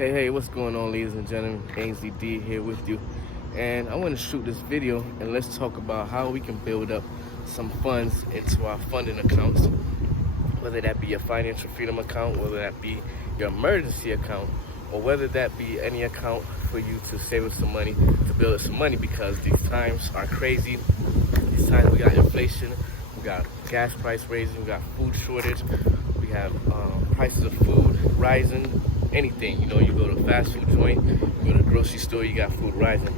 Hey, what's going on, ladies and gentlemen? Ainsley D here with you. And I want to shoot this video and let's talk about how we can build up some funds into our funding accounts, whether that be your financial freedom account, whether that be your emergency account, or whether that be any account for you to save us some money, to build up some money, because these times are crazy. These times we got inflation, we got gas price raising, we got food shortage, we have prices of food rising. Anything, you go to a fast food joint, you go to the grocery store, you got food rising.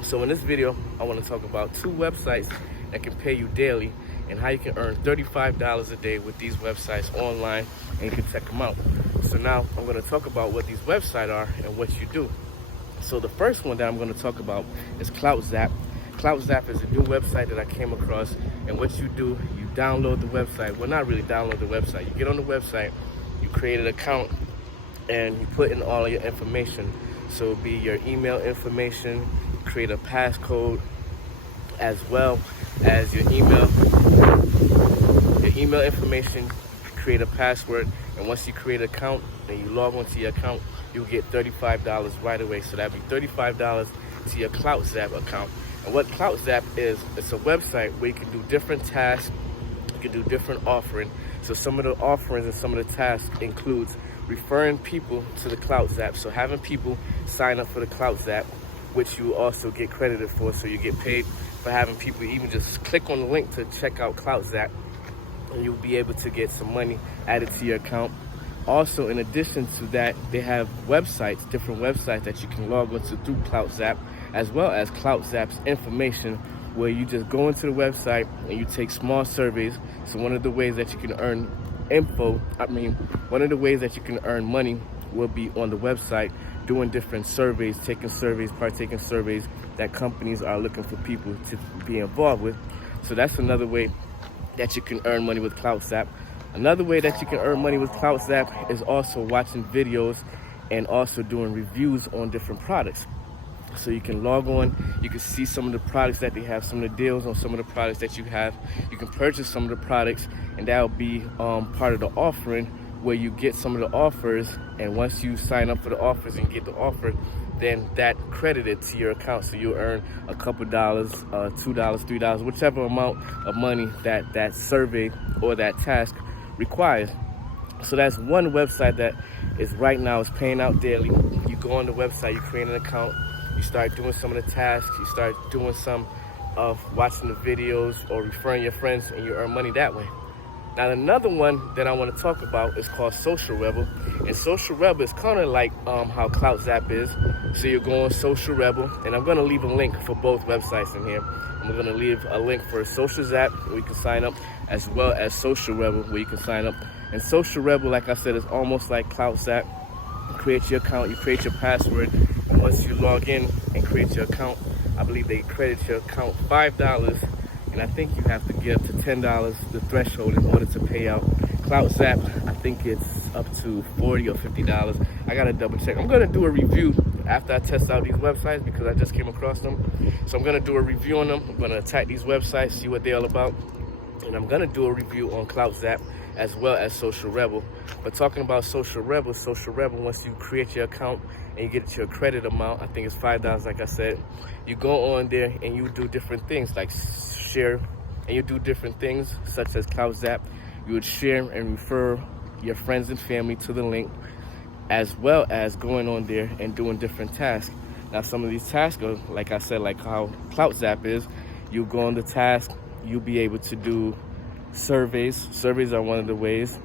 So in this video, I want to talk about two websites that can pay you daily and how you can earn $35 a day with these websites online, and you can check them out. So now I'm going to talk about what these websites are and what you do. So the first one that I'm going to talk about is Cloutzap. Cloutzap is a new website that I came across, and what you do, you download the website. Well, not really download the website. You get on the website, you create an account, and you put in all of your information. So it'll be your email information, create a passcode, as well as your email information, create a password, and once you create an account and you log onto your account, you'll get $35 right away. So that'd be $35 to your Cloutzap account. And what Cloutzap is, it's a website where you can do different tasks, you can do different offerings. So some of the offerings and some of the tasks includes referring people to the Cloutzap. So having people sign up for the Cloutzap, which you also get credited for. So you get paid for having people even just click on the link to check out Cloutzap, and you'll be able to get some money added to your account. Also, in addition to that, they have websites, different websites that you can log onto through Cloutzap, as well as Cloutzap's information, where you just go into the website and you take small surveys. So one of the ways that you can earn one of the ways that you can earn money will be on the website, doing different surveys, partaking surveys that companies are looking for people to be involved with. So that's another way that you can earn money with Cloutzap. Another way that you can earn money with Cloutzap is also watching videos and also doing reviews on different products. So you can log on, you can see some of the products that they have, some of the deals on some of the products that you have. You can purchase some of the products, and that'll be part of the offering, where you get some of the offers, and once you sign up for the offers and get the offer, then that credited to your account. So you'll earn a couple dollars, $2, $3, whichever amount of money that survey or that task requires. So that's one website that is right now is paying out daily. You go on the website, you create an account, you start doing some of the tasks, you start doing some of watching the videos or referring your friends, and you earn money that way. Now, another one that I want to talk about is called Social Rebel. And Social Rebel is kind of like how Cloutzap is. So you go on Social Rebel, and I'm going to leave a link for both websites in here. I'm going to leave a link for Social Zap, where you can sign up, as well as Social Rebel, where you can sign up. And Social Rebel, like I said, is almost like Cloutzap. You create your account, you create your password, and once you log in and create your account, I believe they credit your account $5, and I think you have to get up to $10, the threshold, in order to pay out. Cloutzap, I think it's up to $40 or $50. I gotta double check. I'm gonna do a review after I test out these websites, because I just came across them. So I'm gonna do a review on them. I'm gonna attack these websites, see what they're all about, and I'm gonna do a review on Cloutzap as well as Social Rebel. But talking about Social Rebel, once you create your account and you get your credit amount, I think it's $5, like I said, you go on there and you do different things like share, and you do different things such as Cloutzap. You would share and refer your friends and family to the link, as well as going on there and doing different tasks. Now, some of these tasks are, like I said, like how Cloutzap is. You go on the task, you'll be able to do surveys. Surveys are one of the ways.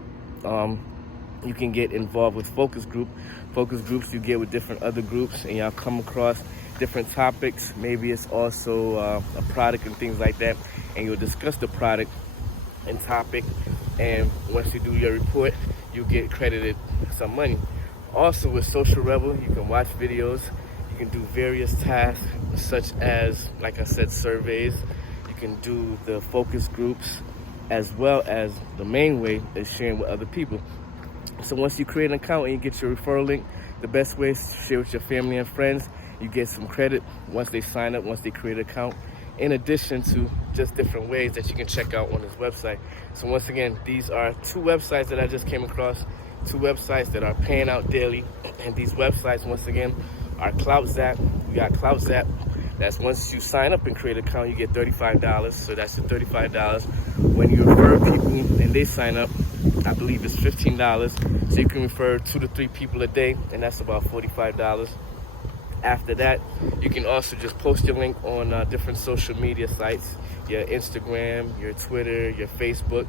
You can get involved with focus groups you get with different other groups, and y'all come across different topics. Maybe it's also a product and things like that, and you'll discuss the product and topic, and once you do your report, you get credited some money. Also with Social Rebel, you can watch videos, you can do various tasks such as, like I said, surveys. You can do the focus groups, as well as the main way is sharing with other people. So once you create an account and you get your referral link, the best way is to share with your family and friends. You get some credit once they sign up, once they create an account, in addition to just different ways that you can check out on this website. So once again, these are two websites that I just came across, two websites that are paying out daily, And these websites, once again, are Cloutzap. We got Cloutzap. That's once you sign up and create an account, you get $35. So that's the $35. When you refer people and they sign up, I believe it's $15. So you can refer 2 to 3 people a day, and that's about $45. After that, you can also just post your link on different social media sites, your Instagram, your Twitter, your Facebook.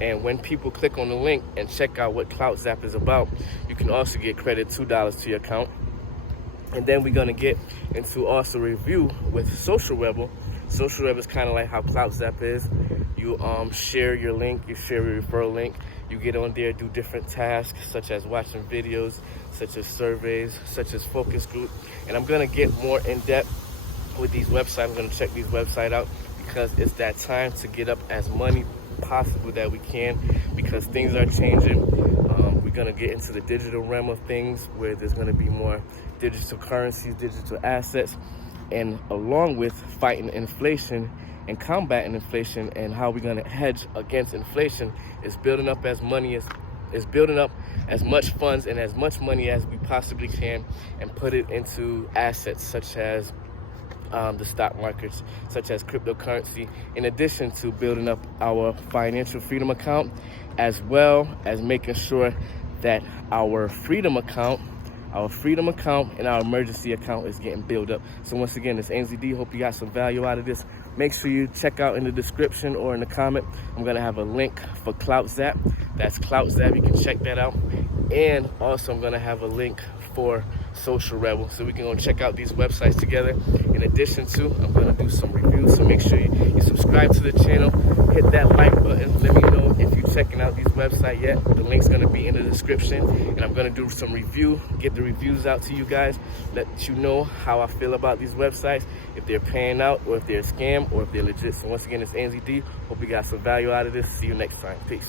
And when people click on the link and check out what Cloutzap is about, you can also get credit $2 to your account. And then we're gonna get into also review with Social Rebel. Social Rebel is kind of like how Cloutzap is. You share your link, you share your referral link. You get on there, do different tasks, such as watching videos, such as surveys, such as focus group. And I'm gonna get more in depth with these websites. I'm gonna check these websites out because it's that time to get up as money possible that we can, because things are changing. We're gonna get into the digital realm of things where there's gonna be more digital currencies, digital assets, and along with fighting inflation and combating inflation, and how we're gonna hedge against inflation is building up as money is building up as much funds and as much money as we possibly can, and put it into assets such as the stock markets, such as cryptocurrency, in addition to building up our financial freedom account, as well as making sure that our freedom account and our emergency account is getting built up. So once again, it's NZD. Hope you got some value out of this. Make sure you check out in the description or in the comment. I'm gonna have a link for Cloutzap. That's Cloutzap. You can check that out. And also, I'm gonna have a link for Social Rebel, so we can go check out these websites together. In addition to, I'm gonna do some reviews, so make sure you subscribe to the channel, hit that like button, let me know if you're checking out these websites yet. The link's gonna be in the description, and I'm gonna do some review, get the reviews out to you guys, let you know how I feel about these websites, if they're paying out, or if they're a scam, or if they're legit. So once again, it's NZD. Hope you got some value out of this. See you next time. Peace.